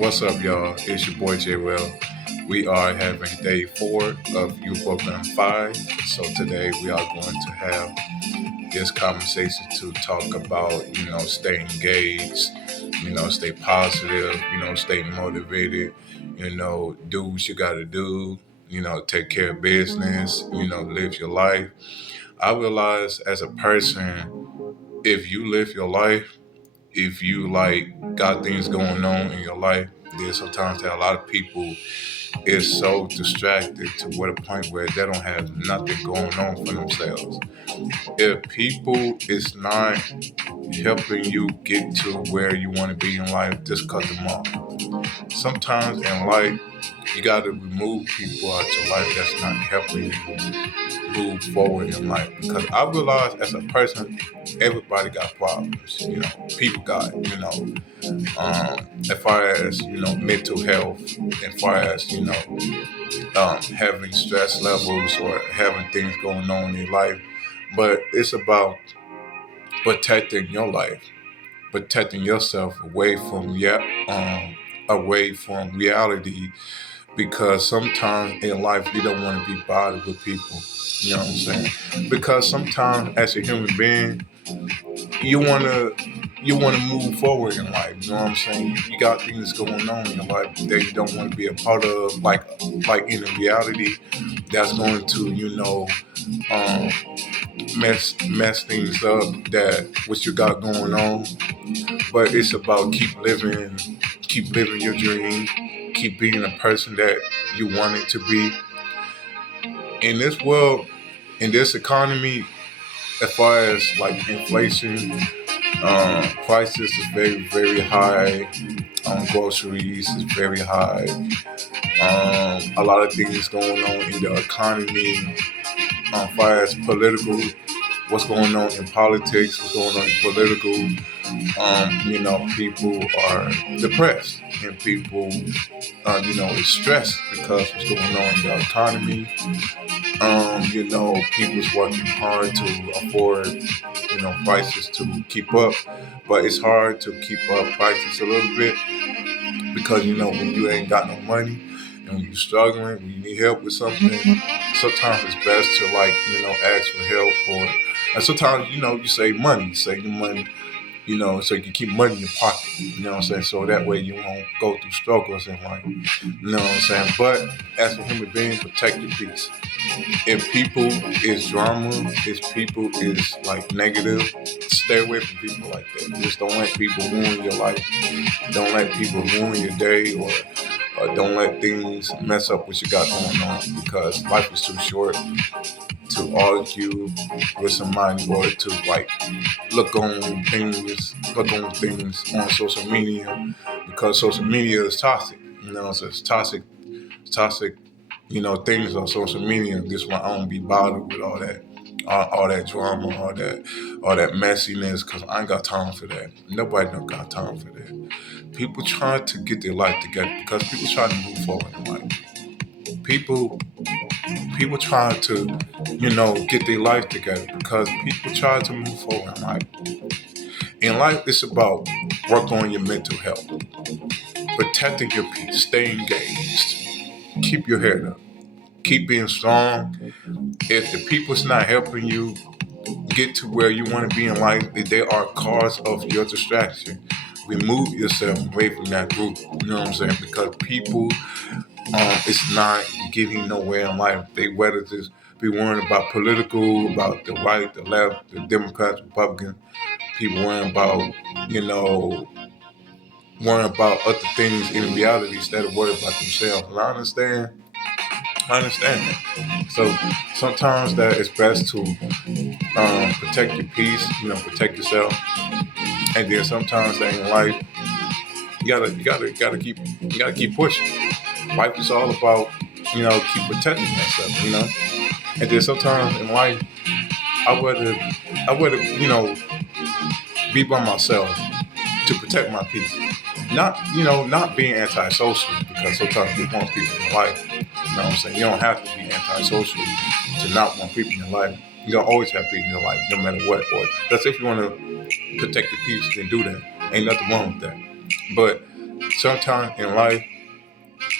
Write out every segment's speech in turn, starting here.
What's up, y'all? It's your boy J. Will. We are having day 4 of Youth Program 5. So today we are going to have this conversation to talk about, stay engaged, stay positive, stay motivated, do what you got to do, take care of business, live your life. I realize as a person, if you live your life, if you got things going on in your life, there's sometimes that a lot of people is so distracted to what a point where they don't have nothing going on for themselves. If people is not helping you get to where you want to be in life, just cut them off. Sometimes in life, you got to remove people out your life that's not helping you move forward in life. Because I realize as a person, everybody got problems. People got, as far as, mental health, as far as, having stress levels or having things going on in life. But it's about protecting your life, protecting yourself away from reality, because sometimes in life you don't want to be bothered with people. You know what I'm saying? Because sometimes as a human being, you wanna move forward in life. You know what I'm saying? You got things going on in your life that you don't want to be a part of, like in a reality that's going to, um, mess things up that what you got going on. But it's about keep living your dream, keep being a person that you want it to be. In this world, in this economy, as far as like inflation, prices is very, very high. Groceries is very high. A lot of things going on in the economy. As far as political, what's going on in politics, what's going on in political. People are depressed and people, is stressed because what's going on in the economy. People's working hard to afford, prices to keep up, but it's hard to keep up prices a little bit because, when you ain't got no money and when you're struggling, when you need help with something, sometimes it's best to ask for help and sometimes, you save money, save your money, so you can keep money in your pocket, you know what I'm saying? So that way you won't go through struggles in life, you know what I'm saying? But as a human being, protect your peace. If people is drama, if people is like negative, stay away from people like that. Just don't let people ruin your life. Don't let people ruin your day, or don't let things mess up what you got going on, because life is too short to argue with somebody or to look on things on social media, because social media is toxic. So it's toxic, things on social media. This one, I don't be bothered with all that drama, all that messiness, because I ain't got time for that. Nobody don't got time for that. People trying to get their life together because people trying to move forward in life. People people trying to, get their life together because people try to move forward in life. In life, it's about work on your mental health, protecting your peace, stay engaged, keep your head up, keep being strong. If the people's not helping you get to where you want to be in life, if they are cause of your distraction, remove yourself away from that group. You know what I'm saying? Because people, it's not getting nowhere in life. They rather just be worrying about political, about the right, the left, the Democrats, Republicans. People worrying about other things in reality instead of worrying about themselves. And I understand that. So sometimes that it's best to protect your peace, protect yourself, and then sometimes that in life you gotta keep pushing. Life is all about keep protecting yourself, and then sometimes in life I would be by myself to protect my peace. Not being antisocial, because sometimes you want people in your life. You know what I'm saying? You don't have to be antisocial to not want people in your life. You don't always have people in your life, no matter what. Or that's if you want to protect your peace, then do that. Ain't nothing wrong with that. But Sometimes in life,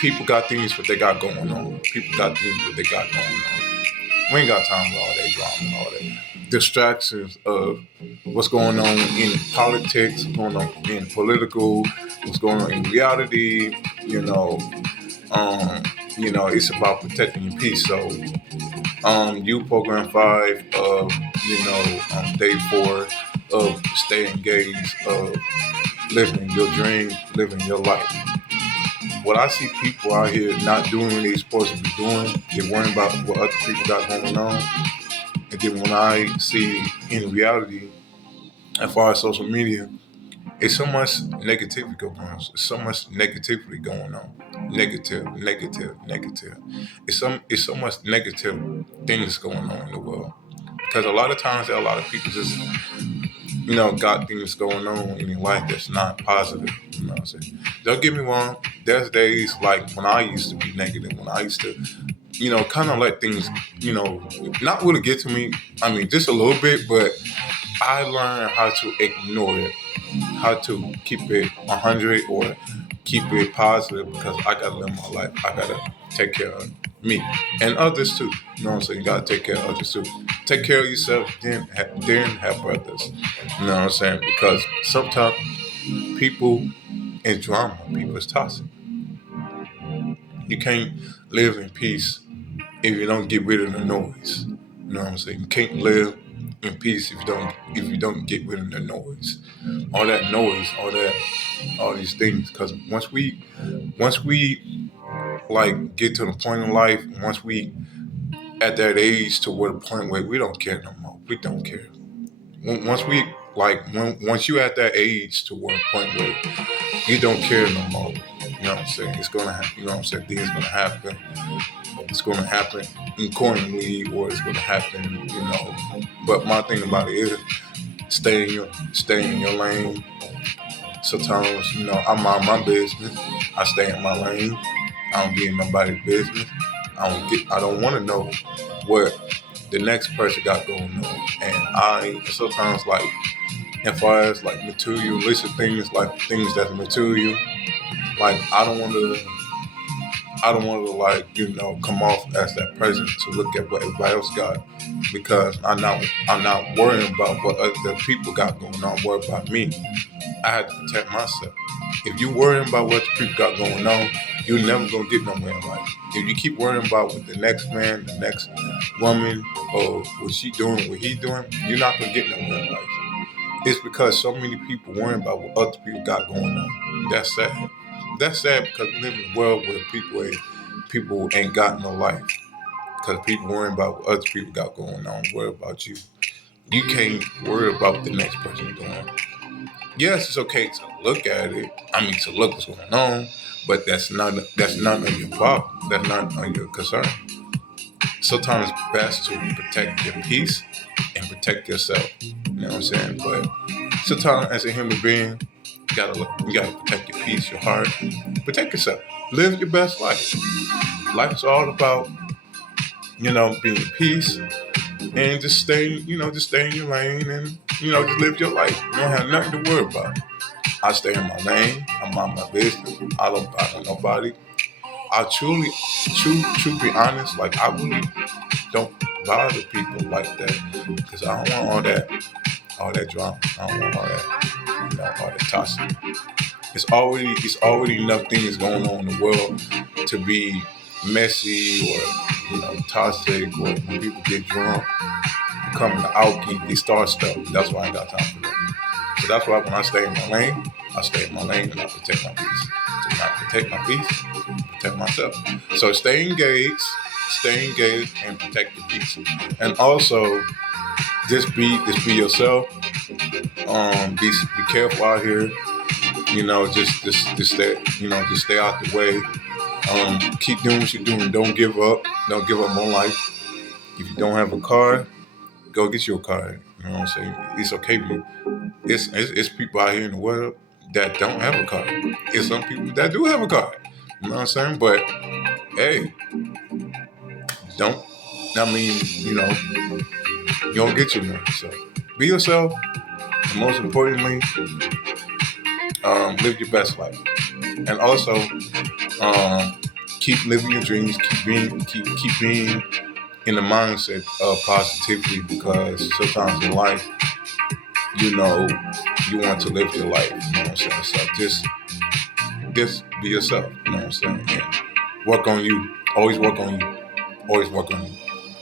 people got things what they got going on. People got things what they got going on. We ain't got time for all that drama and all that distractions of what's going on in politics, what's going on in political, what's going on in reality. You know, um, it's about protecting your peace. So, you program 5 of day 4 of stay engaged of living your dream, living your life. What I see people out here not doing what they're supposed to be doing, they're worrying about what other people got going on. And then when I see in reality, as far as social media, it's so much negativity going on. It's so much negativity going on. Negative, negative, negative. It's so much negative things going on in the world. Because a lot of times there are a lot of people just got things going on in their life that's not positive. You know what I'm saying? Don't get me wrong. There's days like when I used to be negative, when I used to, kind of let things, not really get to me. I mean, just a little bit, but I learned how to ignore it, how to keep it 100 or keep it positive because I gotta live my life. I gotta take care of me and others too. You know what I'm saying? You gotta take care of others too. Take care of yourself, then help others. You know what I'm saying? Because sometimes people in drama, people is toxic. You can't live in peace if you don't get rid of the noise. You know what I'm saying? You can't live in peace if you don't get rid of the noise. All that noise, all these things. Because once we like get to the point in life, once we at that age to where the point where we don't care no more. We don't care. Once you at that age to where the point where you don't care no more. You know what I'm saying? It's gonna happen. You know what I'm saying? Things gonna happen. It's gonna happen accordingly, or it's gonna happen. But my thing about it is stay in your lane. Sometimes, I mind my business. I stay in my lane. I don't be in nobody's business. I don't want to know what the next person got going on. And I sometimes like, as far as like materialistic things, like things that's material, like I don't want to like come off as that person to look at what everybody else got because I'm not worrying about what other people got going on. I'm worried about me. I had to protect myself. If you worrying about what the people got going on, you're never gonna get nowhere in life. If you keep worrying about what the next man, the next woman, or what she doing, what he doing, you're not gonna get nowhere in life. It's because so many people worrying about what other people got going on. That's sad. That's sad because we live in a world where people ain't got no life. Because people worrying about what other people got going on, worry about you. You can't worry about what the next person doing. Yes, it's okay to look at it. I mean, to look what's going on, but that's not on your problem. That's not on your concern. Sometimes it's best to protect your peace and protect yourself. You know what I'm saying? But sometimes as a human being, you gotta protect your peace, your heart, protect yourself. Live your best life. Life is all about being at peace and just stay in your lane and just live your life. You don't have nothing to worry about. I stay in my lane. I mind my business. I don't bother nobody. I truly be honest. Like I really don't bother people like that because I don't want all that drama. I don't want all that toxic. It's already enough things going on in the world to be messy or toxic or when people get drunk, becoming the outgeek, they start stuff. That's why I ain't got time for that. So that's why when I stay in my lane, I stay in my lane and I protect my peace. To not protect my peace, protect myself. So stay engaged and protect your peace. And also just be yourself. Be careful out here. Just stay out the way. Keep doing what you're doing. Don't give up. Don't give up on life. If you don't have a car, go get your car. You know what I'm saying? It's okay. It's people out here in the world that don't have a car. It's some people that do have a car. You know what I'm saying? But hey, don't. I mean, you don't get your money. So be yourself. And most importantly, live your best life. And also, keep living your dreams. Keep being in the mindset of positivity, because sometimes in life, you know, you want to live your life. You know what I'm saying? So just be yourself. You know what I'm saying? And work on you. Always work on you. Always work on you.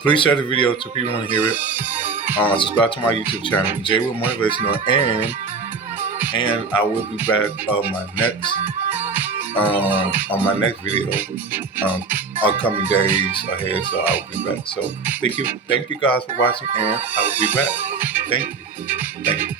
Please share the video to people who want to hear it. Subscribe to my YouTube channel, J Will Motivational, and I will be back on my next video, upcoming days ahead. So I will be back. So thank you guys for watching, and I will be back. Thank you.